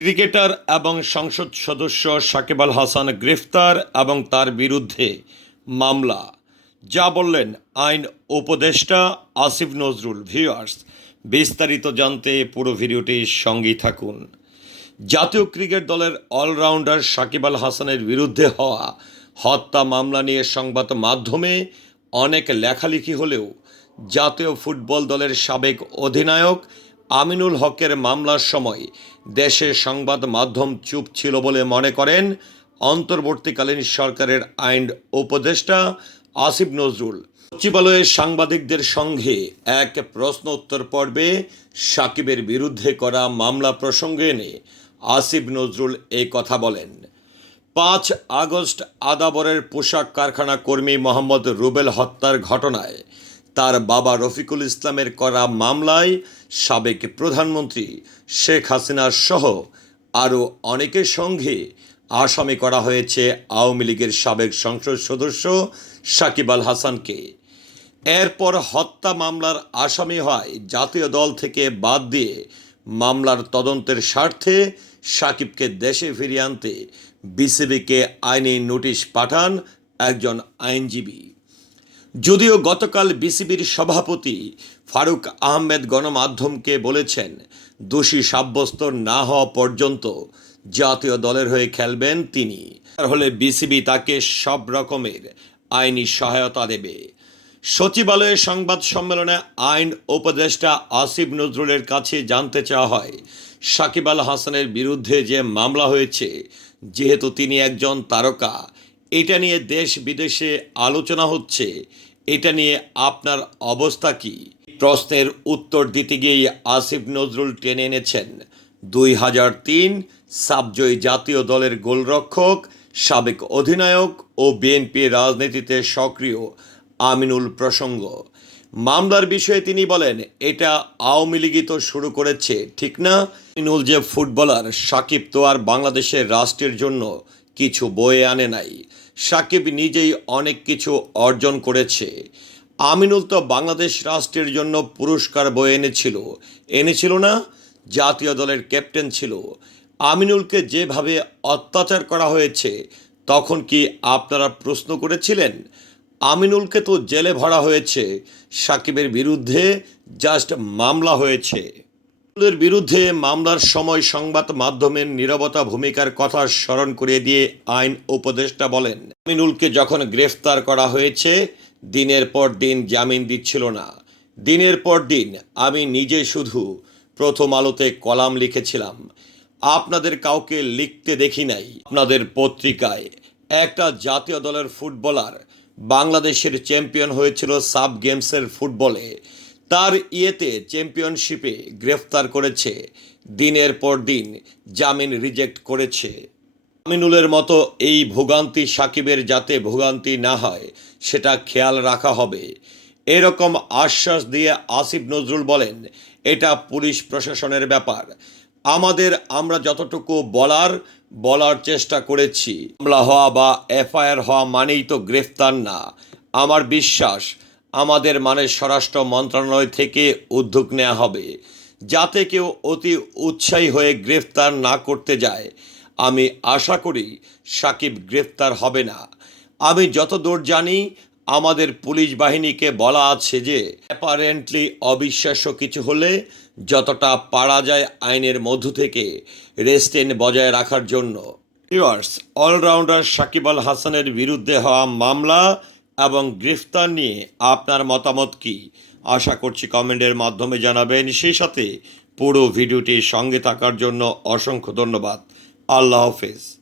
Cricketer এবং সংসদ সদস্য সাকিব আল হাসান গ্রেফতার এবং তার বিরুদ্ধে মামলা। যা বললেন আইন উপদেষ্টা আসিফ নজরুল ভিউয়ার্স বিস্তারিত জানতে পুরো ভিডিওটির সঙ্গেই থাকুন। জাতীয় ক্রিকেট দলের অলরাউন্ডার সাকিব আল হাসানের বিরুদ্ধে হওয়া হত্যা মামলা নিয়ে সংবাদ মাধ্যমে অনেক লেখালেখি হলেও জাতীয় ফুটবল দলের সাবেক অধিনায়ক আমিনুল হকের মামলার সময় দেশের সংবাদ মাধ্যম চুপ ছিল বলে মনে করেন অন্তর্বর্তীকালীন সরকারের আইন উপদেষ্টা আসিফ নজরুল। সচিবালয়ের সাংবাদিকদের সঙ্গে এক প্রশ্ন উত্তর পর্বে সাকিবের বিরুদ্ধে করা মামলা প্রসঙ্গে এনে আসিফ নজরুল এই কথা বলেন। পাঁচ আগস্ট আদাবরের পোশাক কারখানা কর্মী মোহাম্মদ রুবেল হত্যার ঘটনায় তার বাবা রফিকুল ইসলামের করা মামলায় সাবেক প্রধানমন্ত্রী শেখ হাসিনার সহ আরও অনেকের সঙ্গে আসামি করা হয়েছে আওয়ামী লীগের সাবেক সংসদ সদস্য সাকিব আল হাসানকে। এরপর হত্যা মামলার আসামি হয় জাতীয় দল থেকে বাদ দিয়ে মামলার তদন্তের স্বার্থে সাকিবকে দেশে ফিরিয়ে আনতে বিসিবিকে আইনি নোটিশ পাঠান একজন আইনজীবী। যদিও গতকাল বিসিবির সভাপতি ফারুক আহমেদ গণমাধ্যমকে বলেছেন, দোষী সাব্যস্ত না হওয়া পর্যন্ত জাতীয় দলের হয়ে খেলবেন তিনি। হলে বিসিবি তাকে সব রকমের আইনি সহায়তা দেবে। সচিবালয়ে সংবাদ সম্মেলনে আইন উপদেষ্টা আসিফ নজরুলের কাছে জানতে চাওয়া হয়, সাকিব আল হাসানের বিরুদ্ধে যে মামলা হয়েছে, যেহেতু তিনি একজন তারকা এটা নিয়ে দেশ বিদেশে আলোচনা হচ্ছে। এটা নিয়ে আপনার অবস্থা কি? প্রশ্নের উত্তর দিতে গিয়েই আসিফ নজরুল টেনে এনেছেন। দুই হাজার তিন সাবজয়ী জাতীয় দলের গোলরক্ষক, সাবেক অধিনায়ক ও বিএনপি রাজনীতিতে সক্রিয় আমিনুল প্রসঙ্গ। মামলার বিষয়ে তিনি বলেন, এটা আওয়ামী লীগই তো শুরু করেছে, ঠিক না? আমিনুল যে ফুটবলার সাকিব তো আর বাংলাদেশের রাষ্ট্রের জন্য কিছু বয়ে আনে নাই। সাকিব নিজেই অনেক কিছু অর্জন করেছে। আমিনুল তো বাংলাদেশ রাষ্ট্রের জন্য পুরস্কার বয়ে এনেছিল। এনেছিল না, জাতীয় দলের ক্যাপ্টেন ছিল। আমিনুলকে যেভাবে অত্যাচার করা হয়েছে, তখন কি আপনারা প্রশ্ন করেছিলেন? আমিনুলকে তো জেলে ভরা হয়েছে। সাকিবের বিরুদ্ধে জাস্ট মামলা হয়েছে। আমিনুলের বিরুদ্ধে মামলার সময় সংবাদ মাধ্যমের নীরবতা ভূমিকার কথা স্মরণ করিয়ে দিয়ে আইন উপদেষ্টা বলেন, আমিনুলকে যখন গ্রেফতার করা হয়েছে, দিনের পর দিন জামিন দিচ্ছিল না। দিনের পর দিন আমি নিজে শুধু প্রথম আলোতে কলাম লিখেছিলাম। আপনাদের কাউকে লিখতে দেখি নাই। আপনাদের পত্রিকায় একটা জাতীয় দলের ফুটবলার বাংলাদেশের চ্যাম্পিয়ন হয়েছিল সাব গেমসের ফুটবলে। তার ইয়েতে চ্যাম্পিয়নশিপে গ্রেফতার করেছে। দিনের পর দিন জামিন রিজেক্ট করেছে। আমিনুলের মতো এই ভোগান্তি সাকিবের যাতে ভোগান্তি না হয়, সেটা খেয়াল রাখা হবে। এরকম আশ্বাস দিয়ে আসিফ নজরুল বলেন, এটা পুলিশ প্রশাসনের ব্যাপার। আমাদের আমরা যতটুকু বলার বলার চেষ্টা করেছি। মামলা হওয়া বা এফআইআর হওয়া মানেই তো গ্রেফতার না। আমার বিশ্বাস, আমাদের মানে স্বরাষ্ট্র মন্ত্রণালয় থেকে উদ্যোগ নেওয়া হবে। যাতে কেউ অতি উৎসাহী হয়ে গ্রেফতার না করতে যায়। আমি আশা করি সাকিব গ্রেফতার হবে না। আমি যতদূর জানি আমাদের পুলিশ বাহিনীকে বলা আছে যে অ্যাপারেন্টলি অবিশ্বাস্য কিছু হলে যতটা পারা যায় আইনের মধ্য থেকে রেস্টেন বজায় রাখার জন্য। ভিউয়ার্স অলরাউন্ডার সাকিব আল হাসানের বিরুদ্ধে হওয়া মামলা এবং গ্রেফতার নিয়ে আপনার মতামত কি? আশা করছি কমেন্টের মাধ্যমে জানাবেন। সেই সাথে পুরো ভিডিওটির সঙ্গে থাকার জন্য অসংখ্য ধন্যবাদ। আল্লাহ হাফেজ।